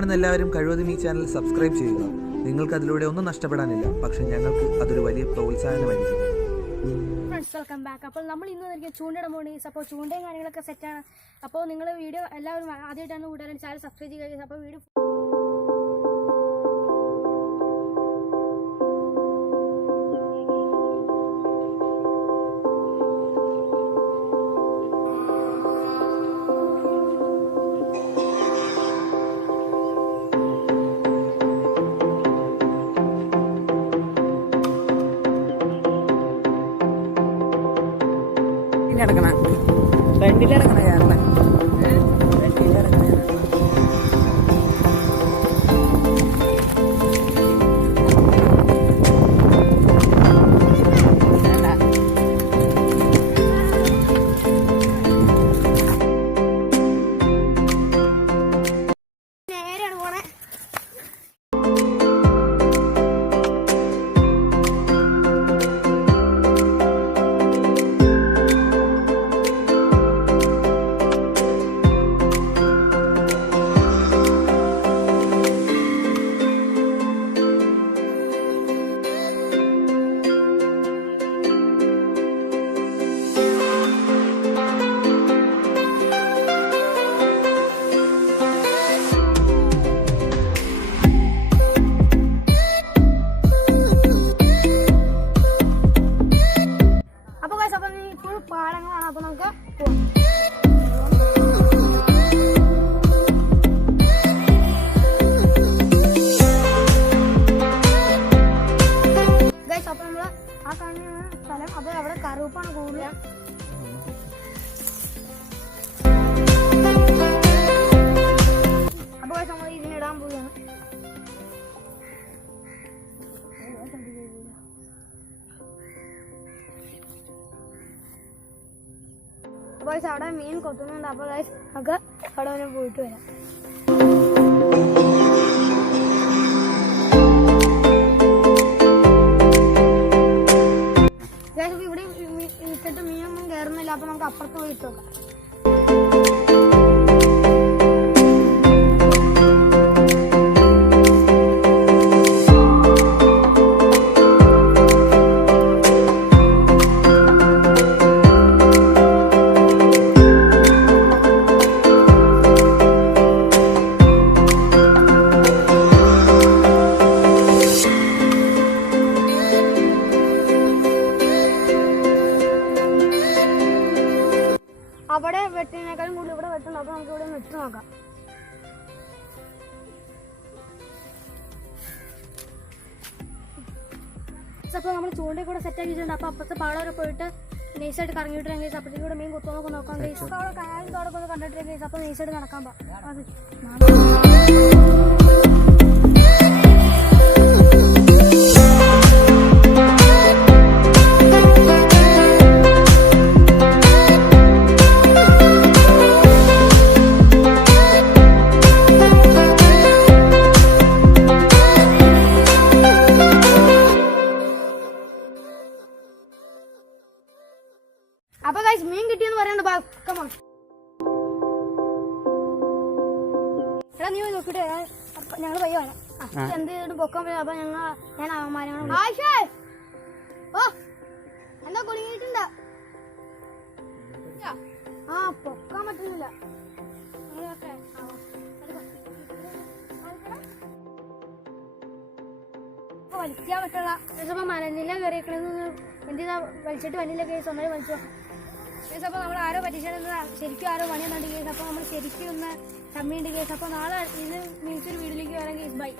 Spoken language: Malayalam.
കാണുന്ന എല്ലാവരും കഴിവതും ഈ ചാനൽ സബ്സ്ക്രൈബ് ചെയ്യുക. നിങ്ങൾക്ക് അതിലൂടെ ഒന്നും നഷ്ടപ്പെടാനില്ല, പക്ഷെ ഞങ്ങൾക്ക് അതൊരു വലിയ പ്രോത്സാഹനമായിരിക്കും. Welcome back. അപ്പോൾ നമ്മൾ ഇന്ന് വന്നിരിക്കുക ചൂണ്ടയുടെ മോർണിംഗ്സ്. അപ്പോൾ ചൂണ്ടയും കാര്യങ്ങളൊക്കെ സെറ്റാണ്. അപ്പോൾ നിങ്ങൾ വീഡിയോ എല്ലാവരും ആദ്യമായിട്ടാണ് കൂട്ടുകാരും ചാനൽ സബ്സ്ക്രൈബ് ചെയ്യുക. അപ്പോൾ വീഡിയോ കിടക്കണം, ഫ്രണ്ടിലിടക്കണ കാരണം നേരെയാണ് പോണേ. പാടങ്ങളാണ്. അപ്പൊ നമുക്ക് അപ്പൊ നമ്മള് ആ കാണുന്ന സ്ഥലം, അപ്പൊ അവിടെ കറുപ്പാണ് കൂടുതൽ. അപ്പൊ നമ്മൾ ഇതിനിടാൻ പോവുകയാണ്. അപ്പോൾ അവിടെ മീൻ കൊത്തുന്നുണ്ട്. അപ്പോൾ നമുക്ക് അവിടെ വരെ പോയിട്ട് വരാം. ഇവിടെ ഇട്ടിട്ട് മീനൊന്നും കയറുന്നില്ല. അപ്പൊ നമുക്ക് അപ്പുറത്ത് പോയി ഇട്ട് നോക്കാം. അവിടെ വെട്ടിനേക്കാളും കൂടുതൽ ഇവിടെ വെട്ടുണ്ട്. അപ്പൊ നമുക്ക് ഇവിടെ വെട്ടി നോക്കാം. അപ്പോൾ നമ്മൾ ചൂണ്ടയിൽ കൂടെ സെറ്റ് ആക്കിയിട്ടുണ്ട്. അപ്പൊ അപ്പുറത്തെ പാടം വരെ പോയിട്ട് നൈസായിട്ട് കറങ്ങിയിട്ടില്ലെങ്കിൽ അപ്പഴത്തേക്ക് കൂടെ മീൻ കുത്തുന്നൊക്കെ നോക്കാം. അപ്പോൾ അവിടെ കനാലും തോടൊക്കെ ഒന്ന് കണ്ടിട്ടില്ലെങ്കിൽ അപ്പൊ നൈസായിട്ട് നടക്കാൻ അപ്പൊ ഗൈസ് മീൻ കിട്ടിയെന്ന് പറയണ്ട. എടാ നീ നോക്കിട്ട് ഞങ്ങള് പയ്യ വേണം എന്ത് ചെയ്തിട്ട് പൊക്കാൻ പറ്റും. അപ്പൊ ഞാൻ അവന്മാരെ എന്താ കുടുങ്ങിയിട്ടുണ്ടാ? ആ പൊക്കാൻ പറ്റുന്നില്ല. വലിക്കാൻ പറ്റുള്ള ദിവസം മലനില കയറിയേക്കണെന്ന് എന്ത് ചെയ്താ വലിച്ചിട്ട് വന്നില്ല കേസ് ഒന്നര വലിച്ചു. കേസ് അപ്പോൾ നമ്മൾ ആരോ പറ്റിച്ചെന്ന് ശരിക്കും ആരോ പണിയുന്നുണ്ട് കേസ്. അപ്പോൾ നമ്മൾ ശരിക്കും ഒന്ന് കമ്മിയുണ്ട് കേസ്. അപ്പോൾ നാളെ ഇത് മീൻസൊരു വീട്ടിലേക്ക് വരാൻ കേസ് ബൈ.